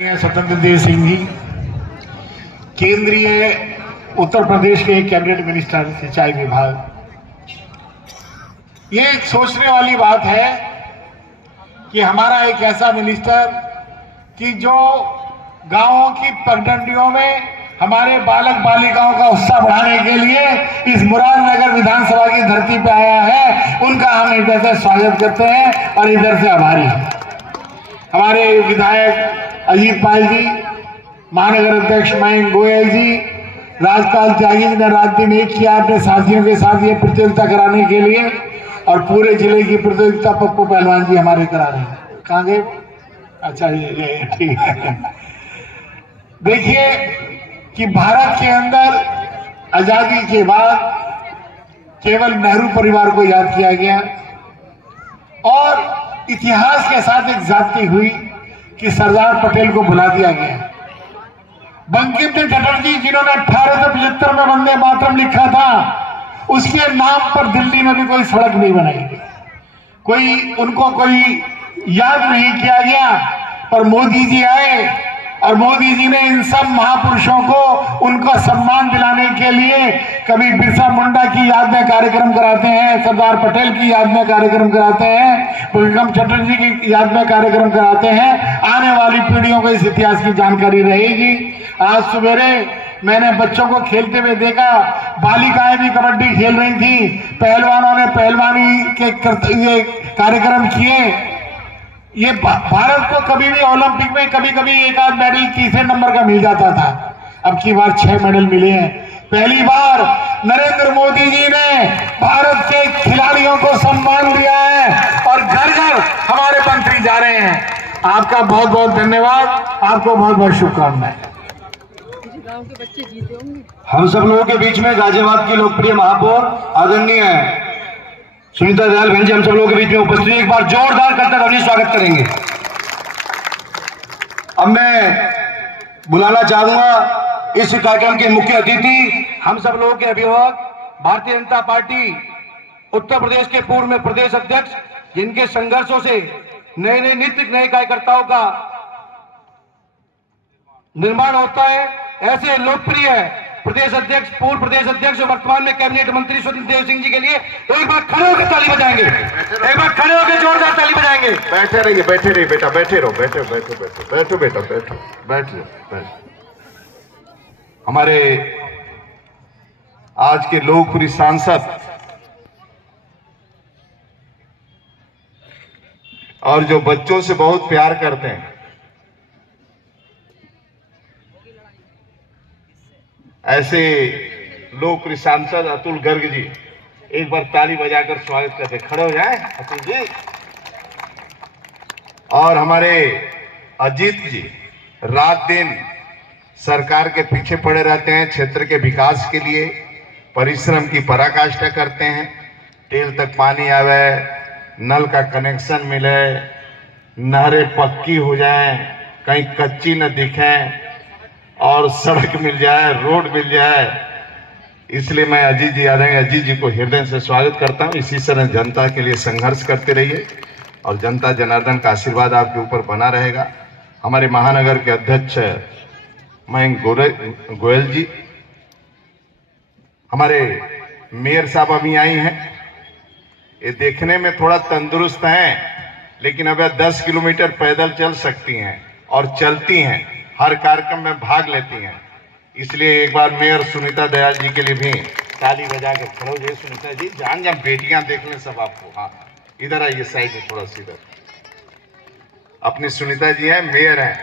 स्वतंत्र देव सिंह जी केंद्रीय उत्तर प्रदेश के कैबिनेट मिनिस्टर सिंचाई विभाग। ये एक सोचने वाली बात है कि हमारा एक ऐसा मिनिस्टर कि जो गांवों की पगडंडियों में हमारे बालक बालिकाओं का उत्साह बढ़ाने के लिए इस मुरादनगर विधानसभा की धरती पे आया है, उनका हम इधर से स्वागत करते हैं और इधर से आभारी हैं। हमारे विधायक अजीत पाल जी, महानगर अध्यक्ष मयंक गोयल जी, राजपाल त्यागी जी ने रात दिन एक किया अपने साथियों के साथ ये प्रतियोगिता कराने के लिए, और पूरे जिले की प्रतियोगिता पप्पू पहलवान जी हमारे करा रहे हैं। कहाँ गए? अच्छा ये ठीक है। देखिए कि भारत के अंदर आजादी के बाद केवल नेहरू परिवार को याद किया गया और इतिहास के साथ एक जाति हुई कि सरदार पटेल को भुला दिया गया। बंकिम चंद्र चटर्जी जिन्होंने 1875 में वंदे मातरम लिखा था, उसके नाम पर दिल्ली में भी कोई सड़क नहीं बनाई, उनको कोई याद नहीं किया गया। पर मोदी जी आए और मोदी जी ने इन सब महापुरुषों को उनको सम्मान दिलाने के लिए कभी बिरसा मुंडा की याद में कार्यक्रम कराते हैं, सरदार पटेल की याद में कार्यक्रम कराते हैं, बंकिम चटर्जी की याद में कार्यक्रम कराते हैं। आने वाली पीढ़ियों को इस इतिहास की जानकारी रहेगी। आज सवेरे मैंने बच्चों को खेलते हुए देखा, बालिकाएं भी कबड्डी खेल रही थी, पहलवानों ने पहलवानी के ये कार्यक्रम किए। ये भारत को कभी भी ओलंपिक में कभी कभी एक आध मेडल तीसरे नंबर का मिल जाता था, अब की बार 6 मेडल मिले हैं। पहली बार नरेंद्र मोदी जी ने भारत के खिलाड़ियों को सम्मान दिया है और घर घर हमारे मंत्री जा रहे हैं। आपका बहुत बहुत धन्यवाद, आपको बहुत बहुत शुभकामनाएं। गांव के बच्चे जीते होंगे। हम सब लोगों के बीच में गाजियाबाद की लोकप्रिय महापौर आदरणीय सुनीता दयाल बहन जी हम सब लोगों के बीच में उपस्थित, एक बार जोरदार करते हुए स्वागत करेंगे। अब मैं बुलाना चाहूंगा इस कार्यक्रम के मुख्य अतिथि, हम सब लोगों के अभिभावक, भारतीय जनता पार्टी उत्तर प्रदेश के पूर्व में प्रदेश अध्यक्ष, जिनके संघर्षों से नए नए नित्य नए कार्यकर्ताओं का निर्माण होता है, ऐसे लोकप्रिय प्रदेश अध्यक्ष, पूर्व प्रदेश अध्यक्ष और वर्तमान में कैबिनेट मंत्री स्वतंत्र देव सिंह जी के लिए एक बार खड़े होकर ताली बजाएंगे, एक बार खड़े होकर जोरदार ताली बजाएंगे। बैठे रहिए, बैठे रहिए बेटा, बैठे रहो, बैठो बैठो बैठो बैठो बेटा, बैठो बैठ। हमारे आज के लोकप्रिय सांसद और जो बच्चों से बहुत प्यार करते हैं, ऐसे लोकप्रिय सांसद अतुल गर्ग जी, एक बार ताली बजाकर स्वागत करते, खड़े हो जाएं अतुल जी। और हमारे अजीत जी रात दिन सरकार के पीछे पड़े रहते हैं, क्षेत्र के विकास के लिए परिश्रम की पराकाष्ठा करते हैं। टेल तक पानी आवे, नल का कनेक्शन मिले, नहरें पक्की हो जाएं, कहीं कच्ची न दिखें और सड़क मिल जाए, रोड मिल जाए। इसलिए मैं अजीत जी को हृदय से स्वागत करता हूं। इसी तरह जनता के लिए संघर्ष करते रहिए और जनता जनार्दन का आशीर्वाद आपके ऊपर बना रहेगा। हमारे महानगर के अध्यक्ष मयंक गोयल जी, हमारे मेयर साहब अभी आई हैं, ये देखने में थोड़ा तंदुरुस्त हैं, लेकिन अब 10 किलोमीटर पैदल चल सकती हैं और चलती हैं, हर कार्यक्रम में भाग लेती हैं। इसलिए एक बार मेयर सुनीता दयाल जी के लिए भी ताली बजा के खड़ो जाइए। सुनीता जी जान जब बेटियां देख लें सब आपको। हाँ इधर आइए, साइड में थोड़ा सा इधर। अपनी सुनीता जी हैं, मेयर हैं,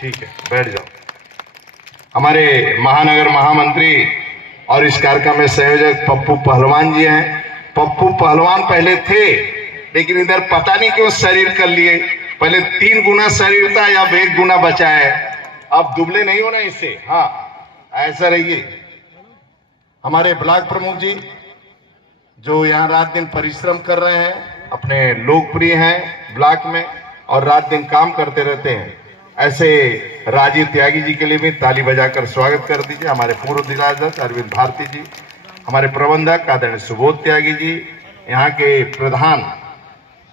ठीक है बैठ जाओ। हमारे महानगर महामंत्री और इस कार्यक्रम में संयोजक पप्पू पहलवान जी हैं। पप्पू पहलवान पहले थे, लेकिन इधर पता नहीं क्यों शरीर कर लिए, पहले 3 गुना शरीर था, अब 1 गुना बचा है। अब दुबले नहीं होना इससे, हाँ ऐसा रहिए। हमारे ब्लॉक प्रमुख जी जो यहाँ रात दिन परिश्रम कर रहे हैं, अपने लोकप्रिय हैं ब्लॉक में और रात दिन काम करते रहते हैं, ऐसे राजीव त्यागी जी के लिए भी ताली बजाकर स्वागत कर दीजिए। हमारे पूर्व जिलाध्यक्ष अरविंद भारती जी, हमारे प्रबंधक आदरणीय सुबोध त्यागी जी, यहाँ के प्रधान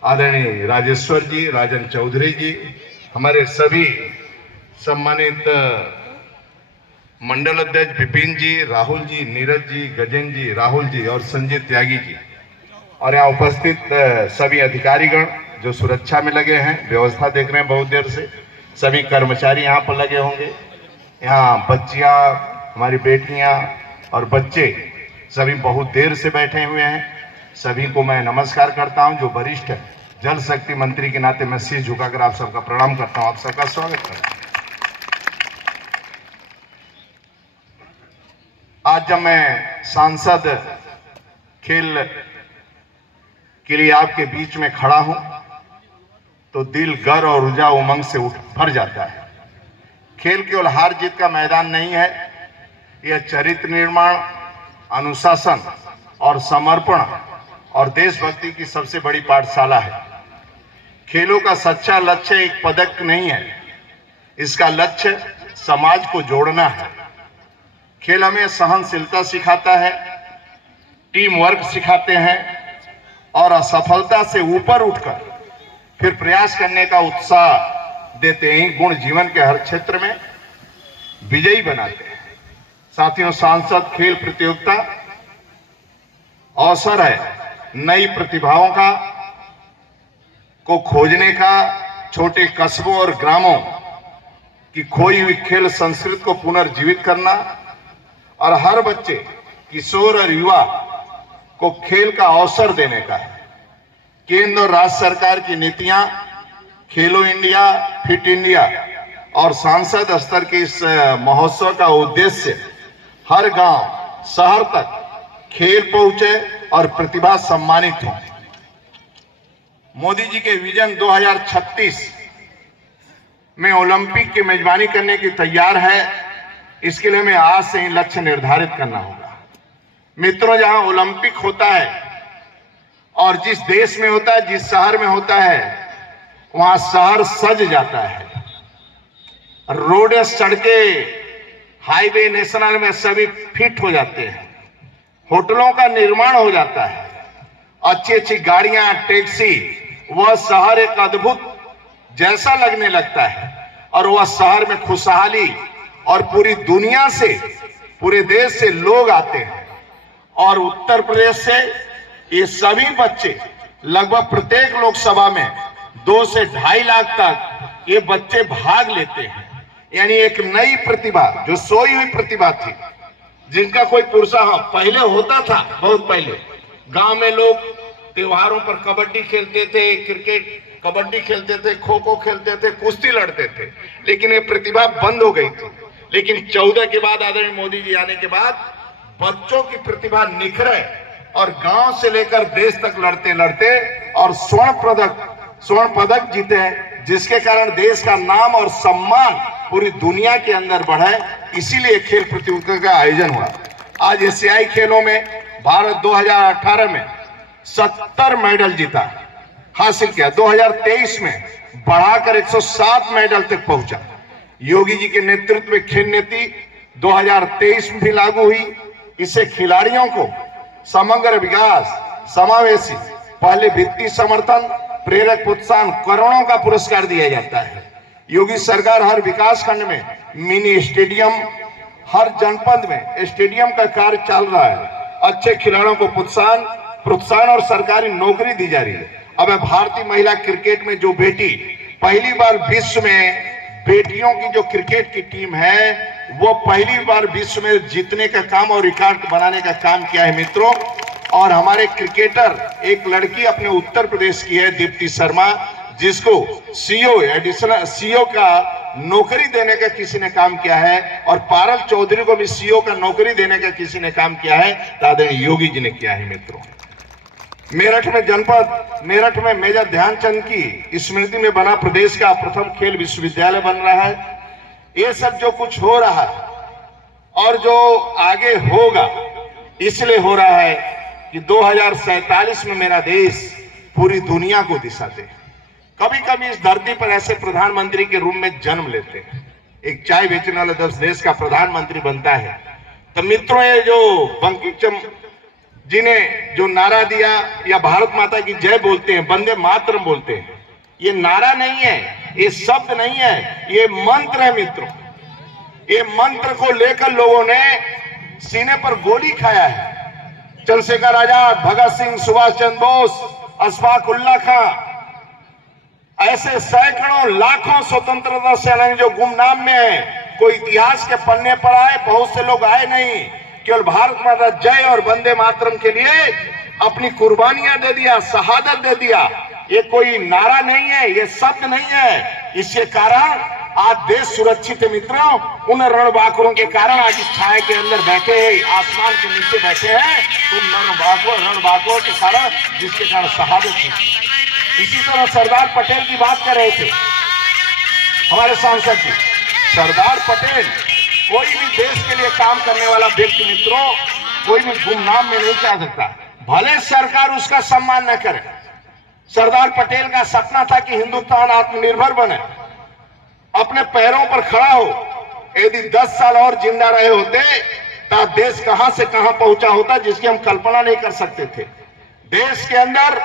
आदरणीय राजेश्वर जी, राजन चौधरी जी, हमारे सभी सम्मानित मंडल अध्यक्ष विपिन जी, राहुल जी, नीरज जी, गजेंद्र जी, राहुल जी और संजय त्यागी जी, और यहाँ उपस्थित सभी अधिकारीगण जो सुरक्षा में लगे हैं, व्यवस्था देख रहे हैं बहुत देर से, सभी कर्मचारी यहाँ पर लगे होंगे, यहाँ बच्चियाँ, हमारी बेटियाँ और बच्चे सभी बहुत देर से बैठे हुए हैं। सभी को मैं नमस्कार करता हूँ। जो वरिष्ठ जल शक्ति मंत्री के नाते मैं सिर झुकाकर आप सबका प्रणाम करता हूँ, आप सबका स्वागत करता हूँ। आज जब मैं सांसद खेल के लिए आपके बीच में खड़ा हूं तो दिल गर्व और ऊर्जा उमंग से भर जाता है। खेल केवल हार जीत का मैदान नहीं है, यह चरित्र निर्माण, अनुशासन और समर्पण और देशभक्ति की सबसे बड़ी पाठशाला है। खेलों का सच्चा लक्ष्य एक पदक नहीं है, इसका लक्ष्य समाज को जोड़ना है। खेल हमें सहनशीलता सिखाता है, टीम वर्क सिखाते हैं और असफलता से ऊपर उठकर फिर प्रयास करने का उत्साह देते हैं। गुण जीवन के हर क्षेत्र में विजयी बनाते हैं। साथियों, सांसद खेल प्रतियोगिता अवसर है नई प्रतिभाओं का को खोजने का, छोटे कस्बों और ग्रामों की खोई हुई खेल संस्कृति को पुनर्जीवित करना और हर बच्चे, किशोर और युवा को खेल का अवसर देने का है। केंद्र और राज्य सरकार की नीतियां खेलो इंडिया, फिट इंडिया और सांसद स्तर के इस महोत्सव का उद्देश्य हर गांव, शहर तक खेल पहुंचे और प्रतिभा सम्मानित हो। मोदी जी के विजन 2036 में ओलंपिक की मेजबानी करने की तैयार है। इसके लिए हमें आज से ही लक्ष्य निर्धारित करना होगा। मित्रों, जहां ओलंपिक होता है और जिस देश में होता है, जिस शहर में होता है, वहां शहर सज जाता है। रोड, सड़कें, हाईवे, नेशनल में सभी फिट हो जाते हैं। होटलों का निर्माण हो जाता है। अच्छी अच्छी गाड़ियां, टैक्सी, वह शहर एक अद्भुत जैसा लगने लगता है और वह शहर में खुशहाली और पूरी दुनिया से, पूरे देश से लोग आते हैं। और उत्तर प्रदेश से ये सभी बच्चे, लगभग प्रत्येक लोकसभा में 2 से 2.5 लाख तक ये बच्चे भाग लेते हैं। यानी एक नई प्रतिभा, जो सोई हुई प्रतिभा थी, जिनका कोई पुरुषा पहले होता था, बहुत पहले गांव में लोग त्योहारों पर कबड्डी खेलते थे, क्रिकेट, कबड्डी खेलते थे, खो खो खेलते थे, कुश्ती लड़ते थे, लेकिन ये प्रतिभा बंद हो गई थी। लेकिन 14 के बाद, आदरणीय मोदी जी आने के बाद, बच्चों की प्रतिभा निखरे और गांव से लेकर देश तक लड़ते लड़ते और स्वर्ण पदक जीते, जिसके कारण देश का नाम और सम्मान पूरी दुनिया के अंदर बढ़े। इसीलिए खेल प्रतियोगिता का आयोजन हुआ। आज एशियाई खेलों में भारत 2018 में 70 मेडल जीता, हासिल किया। 2023 में बढ़ाकर 107 मेडल तक पहुंचा। योगी जी के नेतृत्व में खेल नीति 2023 में भी लागू हुई। इससे खिलाड़ियों को समग्र विकास, समावेशी, पहले वित्तीय समर्थन, प्रेरक प्रोत्साहन, करोड़ों का पुरस्कार दिया जाता है। योगी सरकार हर विकास खंड में मिनी स्टेडियम, हर जनपद में स्टेडियम का कार्य चल रहा है। अच्छे खिलाड़ियों को प्रोत्साहन और सरकारी नौकरी दी जा रही है। अब भारतीय महिला क्रिकेट में जो बेटी पहली बार विश्व में, बेटियों की जो क्रिकेट की टीम है, वो पहली बार विश्व में जीतने का काम और रिकॉर्ड बनाने का काम किया है मित्रों। और हमारे क्रिकेटर, एक लड़की अपने उत्तर प्रदेश की है, दीप्ति शर्मा, जिसको एडिशनल सीईओ का नौकरी देने का किसी ने काम किया है, और पारल चौधरी को भी सीईओ का नौकरी देने का किसी ने काम किया है, आदरणीय योगी जी ने किया है मित्रों। मेरठ में मेजर ध्यानचंद की स्मृति में बना प्रदेश का प्रथम खेल विश्वविद्यालय बन रहा है। ये सब जो कुछ हो रहा है और जो आगे होगा, इसलिए हो रहा है कि 2047 में मेरा देश पूरी दुनिया को दिशा दे। कभी कभी इस धरती पर ऐसे प्रधानमंत्री के रूप में जन्म लेते हैं। एक चाय बेचने वाला देश का प्रधानमंत्री बनता है। तो मित्रों, ये जो बंकिम चंद्र जी ने जो नारा दिया, या भारत माता की जय बोलते हैं, वंदे मातरम बोलते हैं, ये नारा नहीं है, ये शब्द नहीं है, ये मंत्र है मित्रों। ये मंत्र को लेकर लोगों ने सीने पर गोली खाया है। चंद्रशेखर आजाद, भगत सिंह, सुभाष चंद्र बोस, अशफाक उल्लाह खां, ऐसे सैकड़ों लाखों स्वतंत्रता सेनानी जो गुमनाम में है, कोई इतिहास के पन्ने पर आए, बहुत से लोग आए नहीं, केवल भारत माता जय और वंदे मातरम के लिए अपनी कुर्बानियां दे दिया, शहादत दे दिया। ये कोई नारा नहीं है, ये शब्द नहीं है। इसके कारण आज देश सुरक्षित है मित्रों। उन रणबांकुरों के कारण आज इस छाए के अंदर बैठे हैं, आसमान के नीचे बैठे हैं, उन रणबांकुओं के कारण, जिसके कारण शहादत हुई। इसी तरह सरदार पटेल की बात कर रहे थे हमारे सांसद जी। सरदार पटेल कोई भी देश के लिए काम करने वाला व्यक्ति मित्रों, कोई भी गुमनाम में नहीं जा सकता, भले सरकार उसका सम्मान न करे। सरदार पटेल का सपना था कि हिंदुस्तान आत्मनिर्भर बने, अपने पैरों पर खड़ा हो। यदि 10 साल और जिंदा रहे होते तो देश कहां से कहां पहुंचा होता, जिसकी हम कल्पना नहीं कर सकते थे। देश के अंदर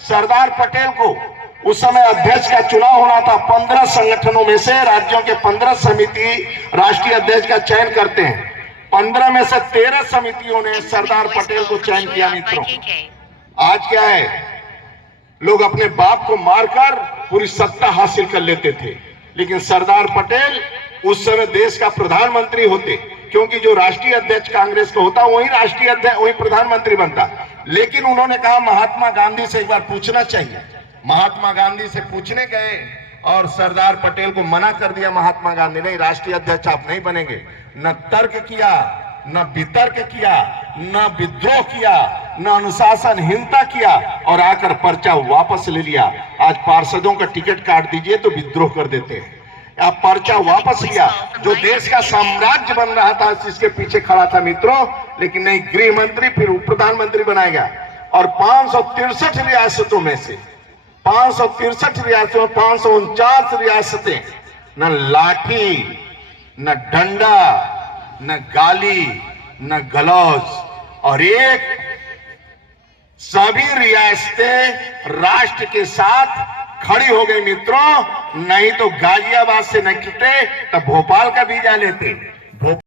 सरदार पटेल को उस समय अध्यक्ष का चुनाव होना था। 15 संगठनों में से राज्यों के 15 समिति राष्ट्रीय अध्यक्ष का चयन करते हैं। 15 में से 13 समितियों ने सरदार पटेल को चयन किया मित्रों। आज क्या है, लोग अपने बाप को मारकर पूरी सत्ता हासिल कर लेते थे, लेकिन सरदार पटेल उस समय देश का प्रधानमंत्री होते, क्योंकि जो राष्ट्रीय अध्यक्ष कांग्रेस का होता वही राष्ट्रीय अध्यक्ष, वही प्रधानमंत्री बनता। लेकिन उन्होंने कहा महात्मा गांधी से एक बार पूछना चाहिए। महात्मा गांधी से पूछने गए और सरदार पटेल को मना कर दिया महात्मा गांधी, नहीं राष्ट्रीय अध्यक्ष आप नहीं बनेंगे। न तर्क किया, न वितर्क किया, न विद्रोह किया, न अनुशासनहीनता किया और आकर पर्चा वापस ले लिया। आज पार्षदों का टिकट काट दीजिए तो विद्रोह कर देते हैं। आप पर्चा वापस लिया, जो देश का साम्राज्य बन रहा था जिसके पीछे खड़ा था मित्रों, लेकिन नहीं, गृह मंत्री फिर उप प्रधानमंत्री बनाया गया। और 563 रियासतों में से 563 रियासतों में 549 रियासतें न लाठी, न डंडा, न गाली, न गलौज, और एक सभी रियासतें राष्ट्र के साथ खड़ी हो गई मित्रों। नहीं तो गाजियाबाद से न निकलते तो भोपाल का वीजा लेते।